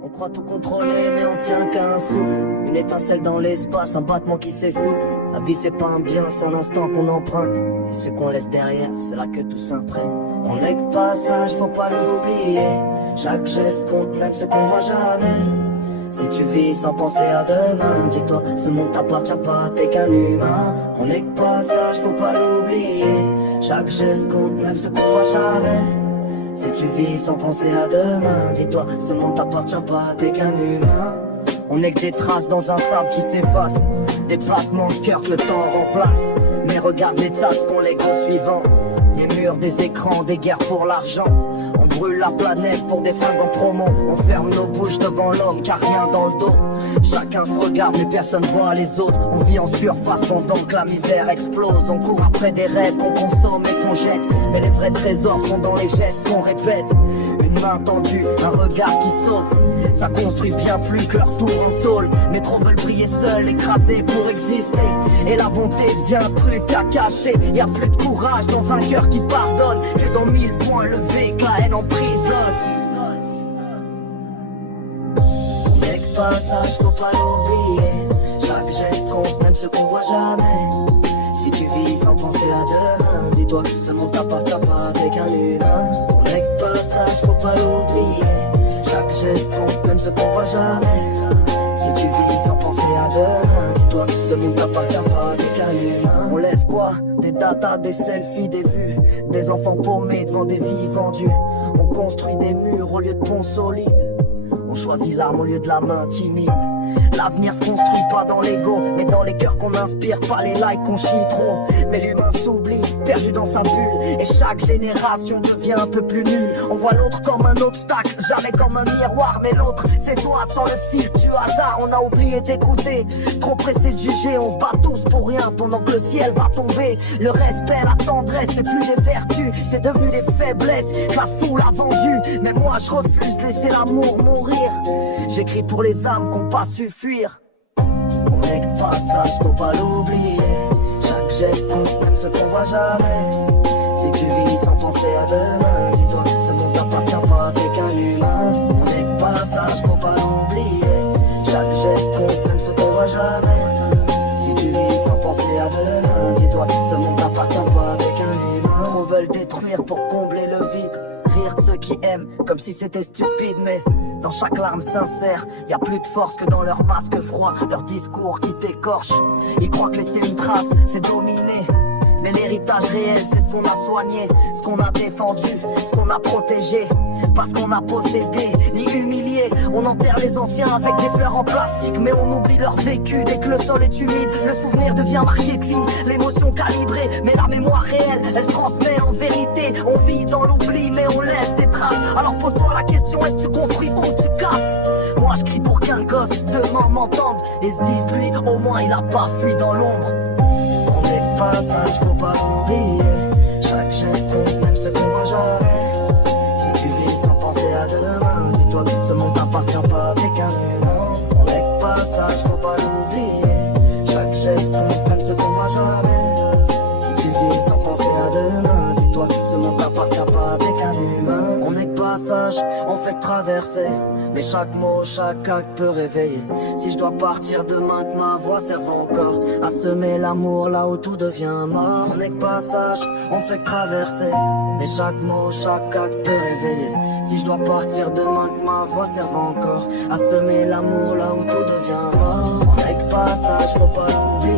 On croit tout contrôler mais on tient qu'à un souffle. Une étincelle dans l'espace, un battement qui s'essouffle. La vie c'est pas un bien, c'est un instant qu'on emprunte. Et ce qu'on laisse derrière, c'est là que tout s'imprègne. On n'est que passage, faut pas l'oublier. Chaque geste compte, même ce qu'on voit jamais. Si tu vis sans penser à demain, dis-toi, ce monde t'appartient pas, t'es qu'un humain. On n'est que passage, faut pas l'oublier. Chaque geste compte, même ce qu'on voit jamais. Si tu vis sans penser à demain, dis-toi, ce monde t'appartient pas, t'es qu'un humain. On n'est que des traces dans un sable qui s'efface, des battements de cœur que le temps remplace. Mais regarde l'état de ce qu'on lègue au suivant. Des murs, des écrans, des guerres pour l'argent. On brûle la planète pour des fringues en promo. On ferme nos bouches devant l'homme car rien dans le dos. Chacun se regarde mais personne voit les autres. On vit en surface pendant que la misère explose. On court après des rêves qu'on consomme et qu'on jette. Mais les vrais trésors sont dans les gestes qu'on répète. Une main tendue, un regard qui sauve. Ça construit bien plus que leur tour en tôle. Mais trop veulent briller seuls, écrasés pour exister. Et la bonté devient un truc à cacher. Y a plus de courage dans un cœur qui pardonne que dans 1000 points levés que la haine emprisonne. On n'est que passage, faut pas l'oublier. Chaque geste compte, même ce qu'on voit jamais. Si tu vis sans penser à demain, dis-toi que ce monde t'appartient pas, t'es qu'un humain. On n'est que passage, faut pas l'oublier. Chaque geste compte, même ce qu'on voit jamais. Si tu vis sans penser à demain, dis-toi que ce monde t'appartient pas, t'es qu'un humain. On laisse quoi? Des datas, des selfies, des vues. Des enfants paumés devant des vies vendues. On construit des murs au lieu de ponts solides. On choisit l'arme au lieu de la main timide. L'avenir se construit pas dans l'ego, mais dans les cœurs qu'on inspire, pas les likes qu'on chie trop. Mais l'humain s'oublie, perdu dans sa bulle. Et chaque génération devient un peu plus nulle. On voit l'autre comme un obstacle, jamais comme un miroir. Mais l'autre, c'est toi, sans le fil du hasard. On a oublié d'écouter, trop pressé de juger. On se bat tous pour rien pendant que le ciel va tomber. Le respect, la tendresse, c'est plus des vertus, c'est devenu des faiblesses que la foule a vendues. Mais moi je refuse de laisser l'amour mourir. J'écris pour les âmes qu'on pas su fuir. On est que de passage, faut pas l'oublier. Chaque geste compte, même ce qu'on voit jamais. Si tu vis sans penser à demain, dis-toi, ce monde t'appartient pas, t'es qu'un humain. On est que de passage, faut pas l'oublier. Chaque geste compte, même ce qu'on voit jamais. Si tu vis sans penser à demain, dis-toi, ce monde t'appartient pas, t'es qu'un humain. Trop veulent détruire pour combler le vide. Rire de ceux qui aiment, comme si c'était stupide, mais dans chaque larme sincère, y a plus de force que dans leur masque froid, leur discours qui t'écorche. Ils croient que laisser une trace, c'est dominer. Mais l'héritage réel, c'est ce qu'on a soigné, ce qu'on a défendu, ce qu'on a protégé. Parce qu'on a possédé, ni humilié. On enterre les anciens avec des fleurs en plastique, mais on oublie leur vécu dès que le sol est humide. Le souvenir devient marketing, l'émotion calibrée. Mais la mémoire réelle, elle se transmet en vérité. On vit dans l'oubli, mais on laisse des traces. Alors pose-toi la question, est-ce que tu construis ou tu casses? Moi je crie pour qu'un gosse demain m'entende et se dise, lui, au moins il a pas fui dans l'ombre. On est que passage, faut pas l'oublier. Chaque geste compte, même ce qu'on voit jamais. Si tu vis sans penser à demain, dis-toi que ce monde t'appartient pas, t'es qu'un humain. On est que passage, faut pas l'oublier. Chaque geste compte, même ce qu'on voit jamais. Si tu vis sans penser à demain, dis-toi que ce monde t'appartient pas, t'es qu'un humain. On est que passage, on fait que traverser. Mais chaque mot, chaque acte peut réveiller. Si je dois partir demain, que ma voix serve encore à semer l'amour là où tout devient mort. On n'est que passage, on fait que traverser. Mais chaque mot, chaque acte peut réveiller. Si je dois partir demain, que ma voix serve encore à semer l'amour là où tout devient mort. On n'est que passage, faut pas l'oublier.